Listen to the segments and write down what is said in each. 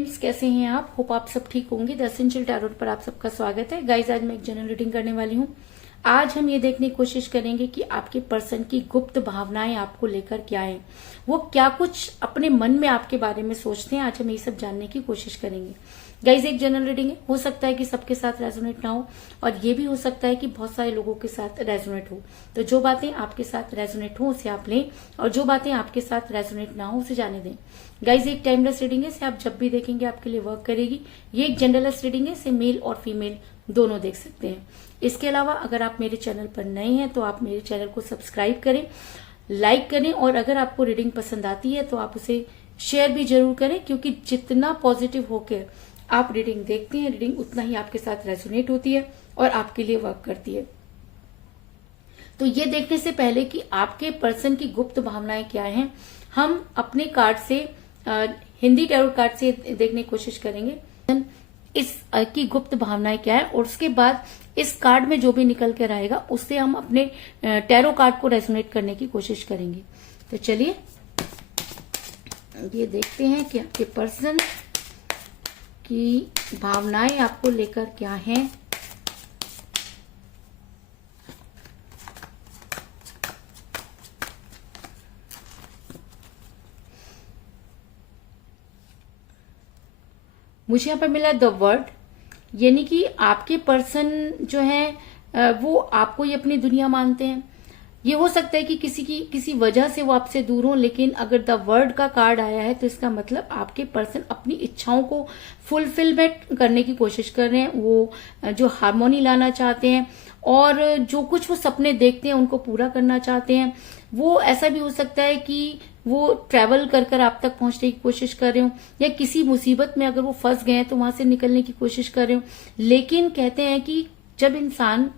Friends, कैसे हैं आप? होप आप सब ठीक होंगे। द एसेंशियल टैरोट पर आप सबका स्वागत है। गाइज, आज मैं एक जनरल रीडिंग करने वाली हूँ। आज हम ये देखने की कोशिश करेंगे कि आपके पर्सन की गुप्त भावनाएं आपको लेकर क्या है, वो क्या कुछ अपने मन में आपके बारे में सोचते हैं। आज हम ये सब जानने की कोशिश करेंगे। गाइज, एक जनरल रीडिंग है, हो सकता है कि सबके साथ रेजोनेट ना हो और ये भी हो सकता है कि बहुत सारे लोगों के साथ रेजोनेट हो। तो जो बातें आपके साथ रेजोनेट हो उसे आप लें और जो बातें आपके साथ रेजोनेट ना हो उसे जाने दें। गाइज, एक टाइमलेस रीडिंग है, इसे आप जब भी देखेंगे आपके लिए वर्क करेगी। ये एक जेंडरलेस रीडिंग है, इसे मेल और फीमेल दोनों देख सकते हैं। इसके अलावा अगर आप मेरे चैनल पर नए हैं तो आप मेरे चैनल को सब्सक्राइब करें, लाइक करें और अगर आपको रीडिंग पसंद आती है तो आप उसे शेयर भी जरूर करें, क्योंकि जितना पॉजिटिव होकर आप रीडिंग देखते हैं, रीडिंग उतना ही आपके साथ रेजोनेट होती है और आपके लिए वर्क करती है। तो ये देखने से पहले कि आपके पर्सन की गुप्त भावनाएं क्या हैं, हम अपने कार्ड से हिंदी टैरोट कार्ड से देखने की कोशिश करेंगे इस की गुप्त भावनाएं क्या है, और उसके बाद इस कार्ड में जो भी निकल कर आएगा उससे हम अपने टैरो कार्ड को रेजोनेट करने की कोशिश करेंगे। तो चलिए ये देखते हैं कि आपके पर्सन की भावनाएं आपको लेकर क्या हैं। मुझे यहाँ पर मिला द वर्ड, यानी कि आपके पर्सन जो है वो आपको ही अपनी दुनिया मानते हैं। ये हो सकता है कि किसी वजह से वो आपसे दूर हो, लेकिन अगर द वर्ड का कार्ड आया है तो इसका मतलब आपके पर्सन अपनी इच्छाओं को फुलफिलमेंट करने की कोशिश कर रहे हैं। वो जो हार्मोनी लाना चाहते हैं और जो कुछ वो सपने देखते हैं उनको पूरा करना चाहते हैं। वो ऐसा भी हो सकता है कि वो ट्रैवल कर कर आप तक पहुंचने की कोशिश कर रहे हो, या किसी मुसीबत में अगर वो फंस गए हैं तो वहां से निकलने की कोशिश कर रहे हो। लेकिन कहते हैं कि जब इंसान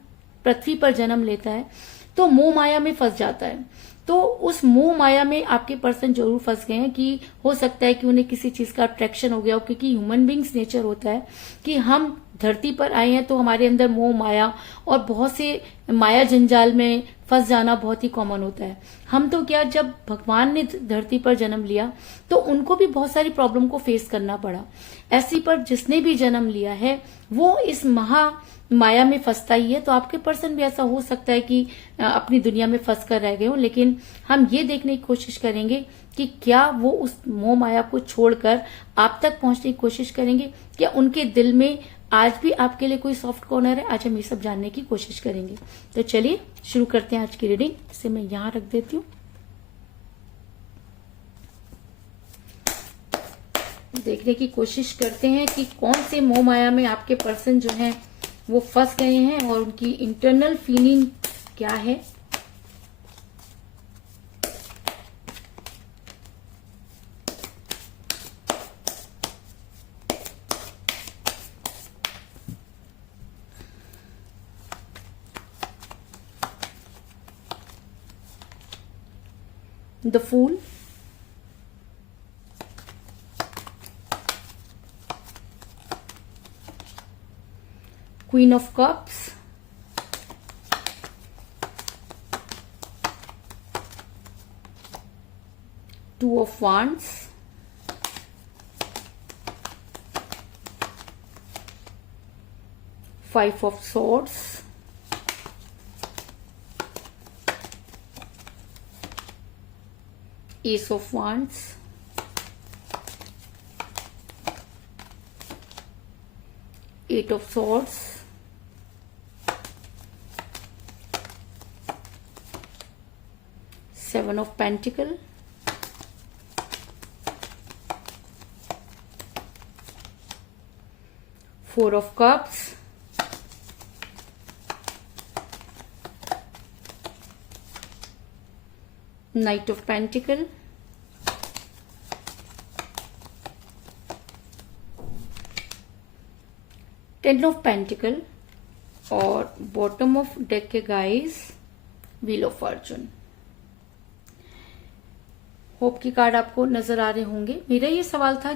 पृथ्वी पर जन्म लेता है तो मोह माया में फंस जाता है। तो उस मोह माया में आपके पर्सन जरूर फंस गए हैं कि हो सकता है कि उन्हें किसी चीज का अट्रैक्शन हो गया हो, क्योंकि ह्यूमन बींग्स नेचर होता है कि हम धरती पर आए हैं तो हमारे अंदर मोह माया और बहुत से माया जंजाल में फंस जाना बहुत ही कॉमन होता है। हम तो क्या, जब भगवान ने धरती पर जन्म लिया तो उनको भी बहुत सारी प्रॉब्लम को फेस करना पड़ा। ऐसी पर जिसने भी जन्म लिया है वो इस महा माया में फंसता ही है। तो आपके पर्सन भी ऐसा हो सकता है कि अपनी दुनिया में फंस कर रह गए हो, लेकिन हम ये देखने की कोशिश करेंगे कि क्या वो उस मोह माया को छोड़कर आप तक पहुंचने की कोशिश करेंगे, क्या उनके दिल में आज भी आपके लिए कोई सॉफ्ट कॉर्नर है। आज हम ये सब जानने की कोशिश करेंगे। तो चलिए शुरू करते हैं आज की रीडिंग। इसे मैं यहां रख देती हूँ। देखने की कोशिश करते हैं कि कौन से मोह माया में आपके पर्सन जो हैं वो फंस गए हैं और उनकी इंटरनल फीलिंग क्या है। The fool, Queen of Cups, Two of Wands, Five of Swords, Ace of Wands, Eight of Swords, Seven of Pentacles, Four of Cups, Knight of Pentacles, Ten of Pentacles और bottom of deck के guys wheel of Fortune. Hope की card आपको नजर आ रहे होंगे। मेरा ये सवाल था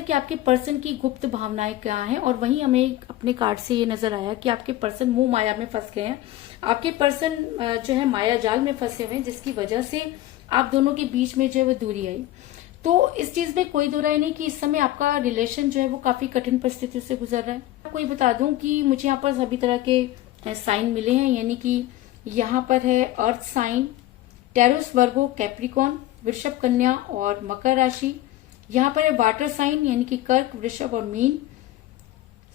कि आपके पर्सन की गुप्त भावनाएं क्या हैं, और वहीं हमें अपने कार्ड से ये नजर आया कि आपके पर्सन मोह माया में फंस गए हैं। आपके पर्सन जो है माया जाल में फंसे हुए हैं, जिसकी वजह से आप दोनों के बीच में जो है वो दूरी आई। तो इस चीज में कोई दो राय नहीं कि इस समय आपका रिलेशन जो है वो काफी कठिन परिस्थितियों से गुजर रहा है। आपको ये बता दूं कि मुझे यहाँ पर सभी तरह के साइन मिले हैं, यानी कि यहाँ पर है अर्थ साइन, टेरस, वर्गो, कैप्रिकॉन, वृषभ, कन्या और मकर राशि। यहाँ पर है वाटर साइन यानी कि कर्क, वृषभ और मीन,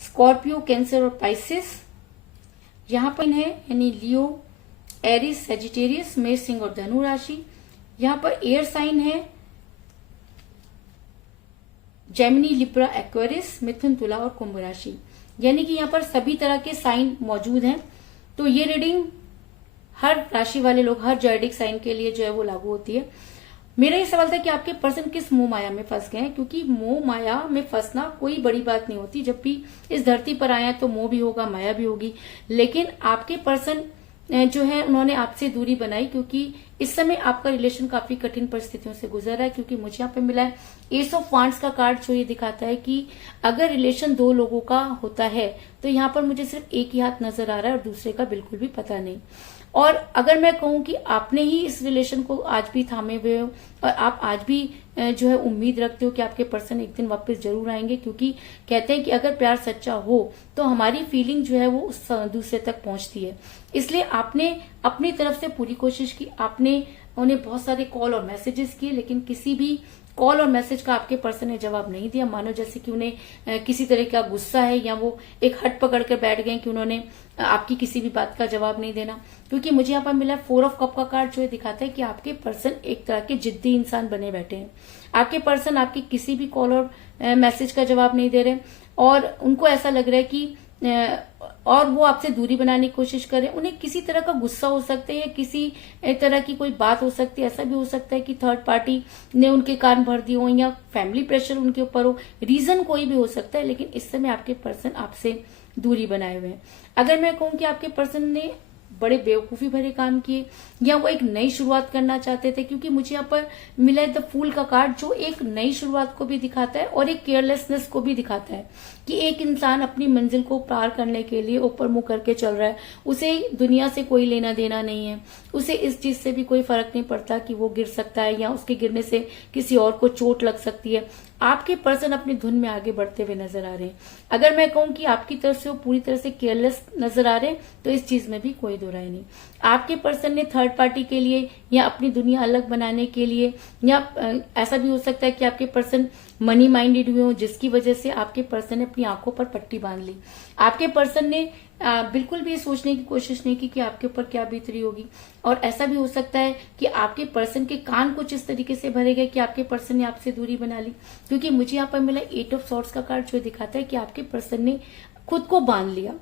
स्कॉर्पियो, कैंसर और पाइसिस। यहाँ पर है यानी लियो, एरिस, सेजिटेरियस, मेष, सिंह और धनु राशि। यहाँ पर एयर साइन है जेमिनी, लिब्रा, एक्वेरियस, मिथुन, तुला और कुंभ राशि। यानी कि यहाँ पर सभी तरह के साइन मौजूद हैं। तो ये रीडिंग हर राशि वाले लोग, हर जॉडिक साइन के लिए जो है वो लागू होती है। मेरा ये सवाल था कि आपके पर्सन किस मोह माया में फंस गए हैं, क्योंकि मोह माया में फंसना कोई बड़ी बात नहीं होती। जब भी इस धरती पर आए हैं तो मोह भी होगा, माया भी होगी, लेकिन आपके पर्सन जो है उन्होंने आपसे दूरी बनाई, क्योंकि इस समय आपका रिलेशन काफी कठिन परिस्थितियों से गुजर रहा है। क्योंकि मुझे यहाँ पे मिला है एस ऑफ वांड्स का कार्ड, जो ये दिखाता है कि अगर रिलेशन दो लोगों का होता है तो यहाँ पर मुझे सिर्फ एक ही हाथ नजर आ रहा है और दूसरे का बिल्कुल भी पता नहीं। और अगर मैं कहूं कि आपने ही इस रिलेशन को आज भी थामे हुए हो और आप आज भी जो है उम्मीद रखते हो कि आपके पर्सन एक दिन वापस जरूर आएंगे, क्योंकि कहते हैं कि अगर प्यार सच्चा हो तो हमारी फीलिंग जो है वो उस दूसरे तक पहुंचती है। इसलिए आपने अपनी तरफ से पूरी कोशिश की, आपने उन्हें बहुत सारे कॉल और मैसेजेस किए, लेकिन किसी भी कॉल और मैसेज का आपके पर्सन ने जवाब नहीं दिया। मानो जैसे कि उन्हें किसी तरह का गुस्सा है या वो एक हट पकड़ कर बैठ गए कि उन्होंने आपकी किसी भी बात का जवाब नहीं देना। क्योंकि मुझे यहाँ पर मिला 4 ऑफ कप का कार्ड, जो दिखाता है कि आपके पर्सन एक तरह के जिद्दी इंसान बने बैठे हैं। आपके पर्सन आपकी किसी भी कॉल और मैसेज का जवाब नहीं दे रहे और उनको ऐसा लग रहा है कि और वो आपसे दूरी बनाने की कोशिश करें। उन्हें किसी तरह का गुस्सा हो सकता है या किसी तरह की कोई बात हो सकती है। ऐसा भी हो सकता है कि थर्ड पार्टी ने उनके कान भर दिए हो या फैमिली प्रेशर उनके ऊपर हो, रीजन कोई भी हो सकता है, लेकिन इस समय आपके पर्सन आपसे दूरी बनाए हुए हैं। अगर मैं कहूं कि आपके पर्सन ने बड़े बेवकूफी भरे काम किए या वो एक नई शुरुआत करना चाहते थे, क्योंकि मुझे यहाँ पर मिला है द फूल का कार्ड, जो एक नई शुरुआत को भी दिखाता है और एक केयरलेसनेस को भी दिखाता है कि एक इंसान अपनी मंजिल को पार करने के लिए ऊपर मुंह करके चल रहा है। उसे दुनिया से कोई लेना देना नहीं है, उसे इस चीज से भी कोई फर्क नहीं पड़ता कि वो गिर सकता है या उसके गिरने से किसी और को चोट लग सकती है। आपके पर्सन अपनी धुन में आगे बढ़ते हुए नजर आ रहे हैं। अगर मैं कहूं कि आपकी तरफ से वो पूरी तरह से केयरलेस नजर आ रहे हैं तो इस चीज में भी कोई दो राय नहीं। आपके पर्सन ने थर्ड पार्टी के लिए या अपनी दुनिया अलग बनाने के लिए, या ऐसा भी हो सकता है कि आपके पर्सन मनी माइंडेड हुए हो, जिसकी वजह से आपके पर्सन ने अपनी आंखों पर पट्टी बांध ली। आपके पर्सन ने बिल्कुल भी सोचने की कोशिश नहीं की कि आपके ऊपर क्या बीत रही होगी। और ऐसा भी हो सकता है कि आपके पर्सन के कान कुछ इस तरीके से भरे गए कि आपके पर्सन ने आपसे दूरी बना ली। क्योंकि मुझे यहाँ पर मिला 8 ऑफ सॉर्ड्स का कार्ड, जो दिखाता है कि आपके पर्सन ने खुद को बांध लिया।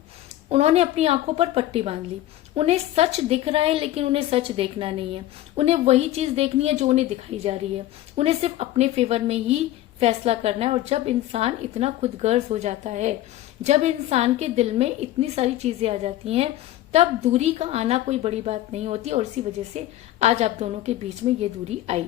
उन्होंने अपनी आंखों पर पट्टी बांध ली। उन्हें सच दिख रहा है लेकिन उन्हें सच देखना नहीं है। उन्हें वही चीज देखनी है जो उन्हें दिखाई जा रही है। उन्हें सिर्फ अपने फेवर में ही फैसला करना है। और जब इंसान इतना खुदगर्ज हो जाता है, जब इंसान के दिल में इतनी सारी चीजें आ जाती हैं, तब दूरी का आना कोई बड़ी बात नहीं होती। और इसी वजह से आज आप दोनों के बीच में ये दूरी आई।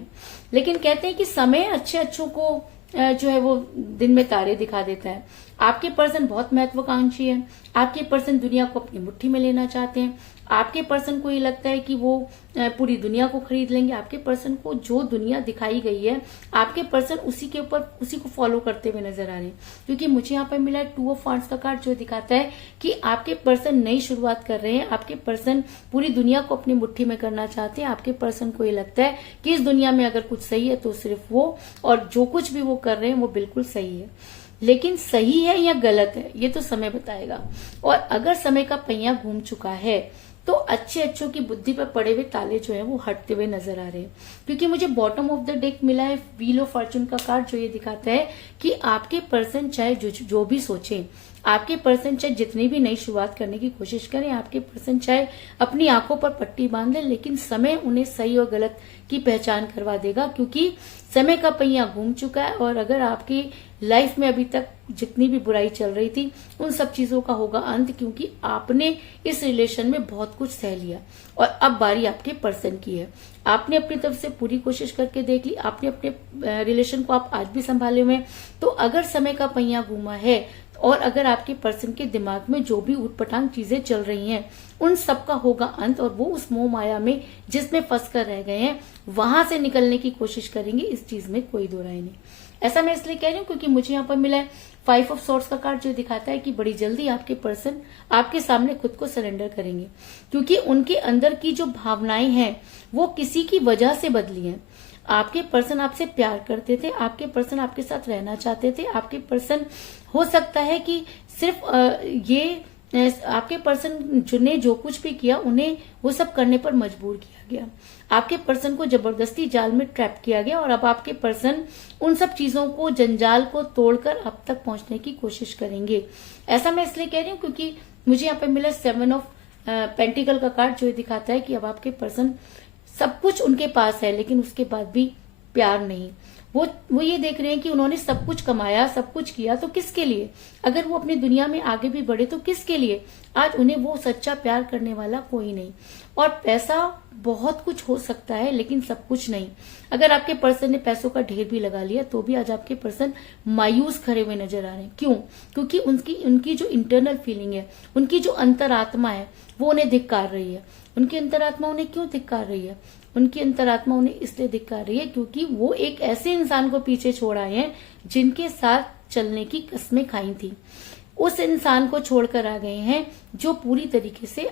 लेकिन कहते हैं कि समय अच्छे अच्छों को जो है वो दिन में तारे दिखा देता है। आपके पर्सन बहुत महत्वाकांक्षी है। आपके पर्सन दुनिया को अपनी मुट्ठी में लेना चाहते हैं। आपके पर्सन को ये लगता है कि वो पूरी दुनिया को खरीद लेंगे। आपके पर्सन को जो दुनिया दिखाई गई है, आपके पर्सन उसी के ऊपर उसी को फॉलो करते हुए नजर आ रहे हैं। क्योंकि मुझे यहाँ पर मिला है 2 ऑफ वांड्स का कार्ड, जो दिखाता है कि आपके पर्सन नई शुरुआत कर रहे हैं। आपके पर्सन पूरी दुनिया को अपनी मुट्ठी में करना चाहते हैं। आपके पर्सन को ये लगता है कि इस दुनिया में अगर कुछ सही है तो सिर्फ वो, और जो कुछ भी वो कर रहे हैं वो बिल्कुल सही है। लेकिन सही है या गलत है ये तो समय बताएगा। और अगर समय का पहिया घूम चुका है तो अच्छे अच्छों की बुद्धि पर पड़े हुए ताले जो है वो हटते हुए नजर आ रहे हैं। क्योंकि मुझे बॉटम ऑफ द डेक मिला है व्हील ऑफ फॉर्चून का कार्ड, जो ये दिखाता है कि आपके पर्सन चाहे जो भी सोचे, आपके पर्सन चाहे जितनी भी नई शुरुआत करने की कोशिश करें, आपके पर्सन चाहे अपनी आंखों पर पट्टी बांध ले, लेकिन समय उन्हें सही और गलत की पहचान करवा देगा। क्योंकि समय का पहिया घूम चुका है। और अगर आपकी लाइफ में अभी तक जितनी भी बुराई चल रही थी, उन सब चीजों का होगा अंत। क्योंकि आपने इस रिलेशन में बहुत कुछ सह लिया और अब बारी आपके पर्सन की है। आपने अपनी तरफ से पूरी कोशिश करके देख ली। आपने अपने रिलेशन को आप आज भी संभाले हुए हैं। तो अगर समय का पहिया घूमा है और अगर आपके पर्सन के दिमाग में जो भी उटपटांग चीजें चल रही हैं उन सब का होगा अंत, और वो उस मोह माया में जिसमें फंस कर रह गए हैं वहां से निकलने की कोशिश करेंगे। इस चीज में कोई दो राय नहीं। ऐसा मैं इसलिए कह रही हूँ क्योंकि मुझे यहाँ पर मिला है 5 ऑफ सॉर्ड्स का कार्ड, जो दिखाता है कि बड़ी जल्दी आपके पर्सन आपके सामने खुद को सरेंडर करेंगे, क्योंकि उनके अंदर की जो भावनाएं हैं वो किसी की वजह से बदली हैं। आपके पर्सन आपसे प्यार करते थे, आपके पर्सन आपके साथ रहना चाहते थे, आपके पर्सन हो सकता है कि सिर्फ आपके पर्सन ने जो कुछ भी किया उन्हें वो सब करने पर मजबूर किया गया। आपके पर्सन को जबरदस्ती जाल में ट्रैप किया गया और अब आपके पर्सन उन सब चीजों को, जंजाल को तोड़कर अब तक पहुंचने की कोशिश करेंगे। ऐसा मैं इसलिए कह रही हूँ क्योंकि मुझे यहाँ पे मिला 7 ऑफ पेंटिकल का कार्ड, जो दिखाता है कि अब आपके पर्सन सब कुछ उनके पास है लेकिन उसके बाद भी प्यार नहीं। वो ये देख रहे हैं कि उन्होंने सब कुछ कमाया, सब कुछ किया, तो किसके लिए? अगर वो अपनी दुनिया में आगे भी बढ़े तो किसके लिए? आज उन्हें वो सच्चा प्यार करने वाला कोई नहीं। और पैसा बहुत कुछ हो सकता है लेकिन सब कुछ नहीं। अगर आपके पर्सन ने पैसों का ढेर भी लगा लिया तो भी आज आपके पर्सन मायूस खड़े हुए नजर आ रहे हैं। क्यों? क्योंकि उनकी जो इंटरनल फीलिंग है, उनकी जो अंतरात्मा है वो उन्हें धिक्कार रही है। उनकी अंतरात्मा उन्हें क्यों धिक्कार रही है? उनकी अंतरात्मा उन्हें इसलिए धिक्कार रही है क्योंकि वो एक ऐसे इंसान को पीछे छोड़ आए हैं जिनके साथ चलने की कस्में खाई थी। उस इंसान को छोड़कर आ गए हैं जो पूरी तरीके से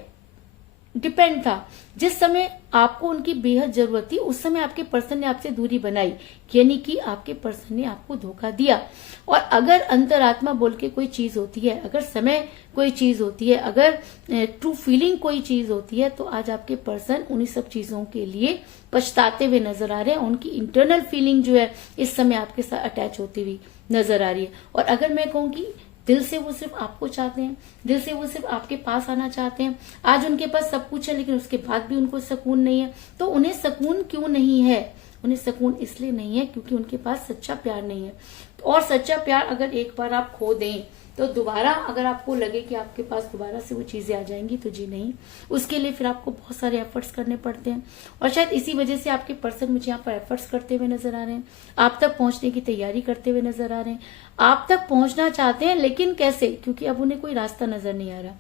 डिपेंड था। जिस समय आपको उनकी बेहद जरूरत थी उस समय आपके पर्सन ने आपसे दूरी बनाई, यानी कि आपके पर्सन ने आपको धोखा दिया। और अगर अंतरात्मा बोल के कोई चीज होती है, अगर समय कोई चीज होती है, अगर ट्रू फीलिंग कोई चीज होती है, तो आज आपके पर्सन उन्हीं सब चीजों के लिए पछताते हुए नजर आ रहे हैं। उनकी इंटरनल फीलिंग जो है इस समय आपके साथ अटैच होती हुई नजर आ रही है। और अगर मैं कहूँ कि दिल से वो सिर्फ आपको चाहते हैं, दिल से वो सिर्फ आपके पास आना चाहते हैं। आज उनके पास सब कुछ है लेकिन उसके बाद भी उनको सुकून नहीं है। तो उन्हें सुकून क्यों नहीं है? उन्हें सुकून इसलिए नहीं है क्योंकि उनके पास सच्चा प्यार नहीं है। और सच्चा प्यार अगर एक बार आप खो दें तो दोबारा अगर आपको लगे कि आपके पास दोबारा से वो चीजें आ जाएंगी तो जी नहीं, उसके लिए फिर आपको बहुत सारे एफर्ट्स करने पड़ते हैं। और शायद इसी वजह से आपके पर्सन मुझे यहाँ पर एफर्ट्स करते हुए नजर आ रहे हैं, आप तक पहुंचने की तैयारी करते हुए नजर आ रहे हैं। आप तक पहुंचना चाहते हैं लेकिन कैसे? क्योंकि अब उन्हें कोई रास्ता नजर नहीं आ रहा।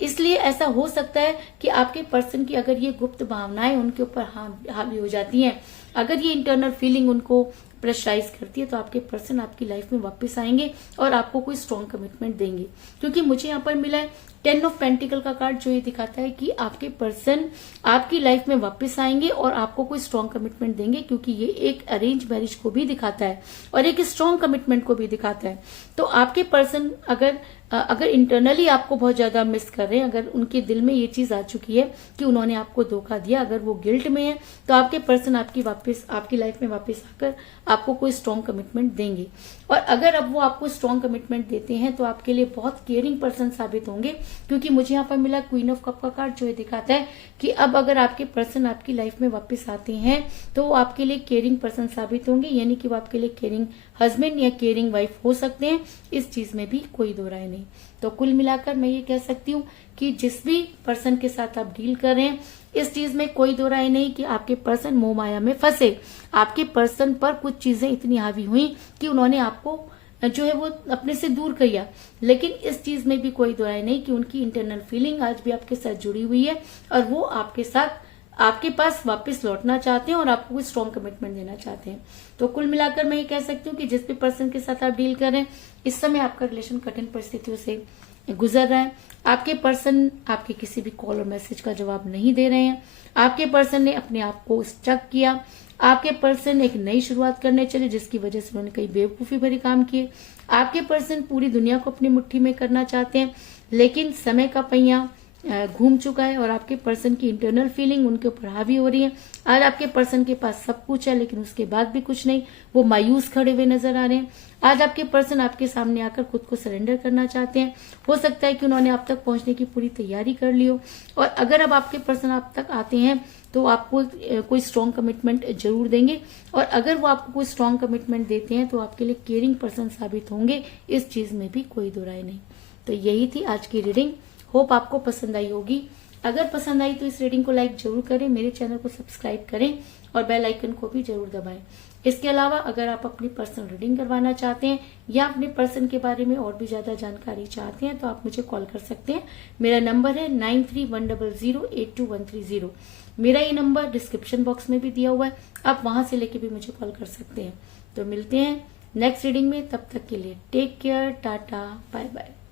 इसलिए ऐसा हो सकता है कि आपके पर्सन की अगर ये गुप्त भावनाएं उनके ऊपर हावी हो जाती हैं, अगर ये इंटरनल फीलिंग उनको प्रेशराइज करती है, तो आपके पर्सन आपकी लाइफ में वापस आएंगे और आपको कोई स्ट्रॉन्ग कमिटमेंट देंगे। क्योंकि मुझे यहाँ पर मिला है 10 ऑफ पेंटिकल का कार्ड, जो ये दिखाता है कि आपके पर्सन आपकी लाइफ में वापस आएंगे और आपको कोई स्ट्रॉन्ग कमिटमेंट देंगे, क्योंकि ये एक अरेंज मैरिज को भी दिखाता है और एक स्ट्रॉन्ग कमिटमेंट को भी दिखाता है। तो आपके पर्सन अगर इंटरनली आपको बहुत ज्यादा मिस कर रहे हैं, अगर उनके दिल में ये चीज आ चुकी है कि उन्होंने आपको धोखा दिया, अगर वो गिल्ट में है, तो आपके पर्सन आपकी लाइफ में वापस आकर आपको कोई स्ट्रॉन्ग कमिटमेंट देंगे। और अगर अब वो आपको स्ट्रॉन्ग कमिटमेंट देते हैं तो आपके लिए बहुत केयरिंग पर्सन साबित होंगे, क्योंकि मुझे यहाँ पर मिला क्वीन ऑफ कप का कार्ड, जो ये दिखाता है कि अब अगर आपके पर्सन आपकी लाइफ में वापस आते हैं तो वो आपके लिए केयरिंग पर्सन साबित होंगे, यानी कि वो आपके लिए केयरिंग हस्बैंड या केयरिंग वाइफ हो सकते हैं। इस चीज में भी कोई दो राय नहीं। तो कुल मिलाकर मैं ये कह सकती हूँ कि जिस भी पर्सन के साथ आप डील कर रहे हैं, इस चीज में कोई दो राय नहीं कि आपके पर्सन मोह माया में फंसे। आपके पर्सन पर कुछ चीजें इतनी हावी हुई कि उन्होंने आपको जो है वो अपने से दूर किया, लेकिन इस चीज में भी कोई दो राय नहीं कि उनकी इंटरनल फीलिंग आज भी आपके साथ जुड़ी हुई है और वो आपके पास वापस लौटना चाहते हैं और आपको कोई स्ट्रॉन्ग कमिटमेंट देना चाहते हैं। तो कुल मिलाकर मैं ये कह सकती हूँ कि जिस भी पर्सन के साथ आप डील कर रहे हैं, इस समय आपका रिलेशन कठिन परिस्थितियों से गुजर रहा है। आपके पर्सन आपके किसी भी कॉल और मैसेज का जवाब नहीं दे रहे हैं। आपके पर्सन ने अपने आप को स्टक किया। आपके पर्सन एक नई शुरुआत करने चले, जिसकी वजह से उन्होंने कई बेवकूफी भरे काम किए। आपके पर्सन पूरी दुनिया को अपनी मुट्ठी में करना चाहते हैं, लेकिन समय का पहिया घूम चुका है और आपके पर्सन की इंटरनल फीलिंग उनके ऊपर हावी हो रही है। आज आपके पर्सन के पास सब कुछ है लेकिन उसके बाद भी कुछ नहीं, वो मायूस खड़े हुए नजर आ रहे हैं। आज आपके पर्सन आपके सामने आकर खुद को सरेंडर करना चाहते हैं। हो सकता है कि उन्होंने आप तक पहुंचने की पूरी तैयारी कर ली हो, और अगर अब आपके पर्सन आप तक आते हैं तो आपको कोई स्ट्रॉन्ग कमिटमेंट जरूर देंगे, और अगर वो आपको कोई स्ट्रॉन्ग कमिटमेंट देते हैं तो आपके लिए केयरिंग पर्सन साबित होंगे। इस चीज में भी कोई दो राय नहीं। तो यही थी आज की रीडिंग। होप आपको पसंद आई होगी। अगर पसंद आई तो इस रीडिंग को लाइक जरूर करें, मेरे चैनल को सब्सक्राइब करें और बेल आइकन को भी जरूर दबाएं। इसके अलावा अगर आप अपनी पर्सनल रीडिंग करवाना चाहते हैं या अपने पर्सन के बारे में और भी ज्यादा जानकारी चाहते हैं तो आप मुझे कॉल कर सकते हैं। मेरा नंबर है 9310082130। मेरा ये नंबर डिस्क्रिप्शन बॉक्स में भी दिया हुआ है, आप वहां से लेके भी मुझे कॉल कर सकते हैं। तो मिलते हैं नेक्स्ट रीडिंग में, तब तक के लिए take care, tata, bye bye.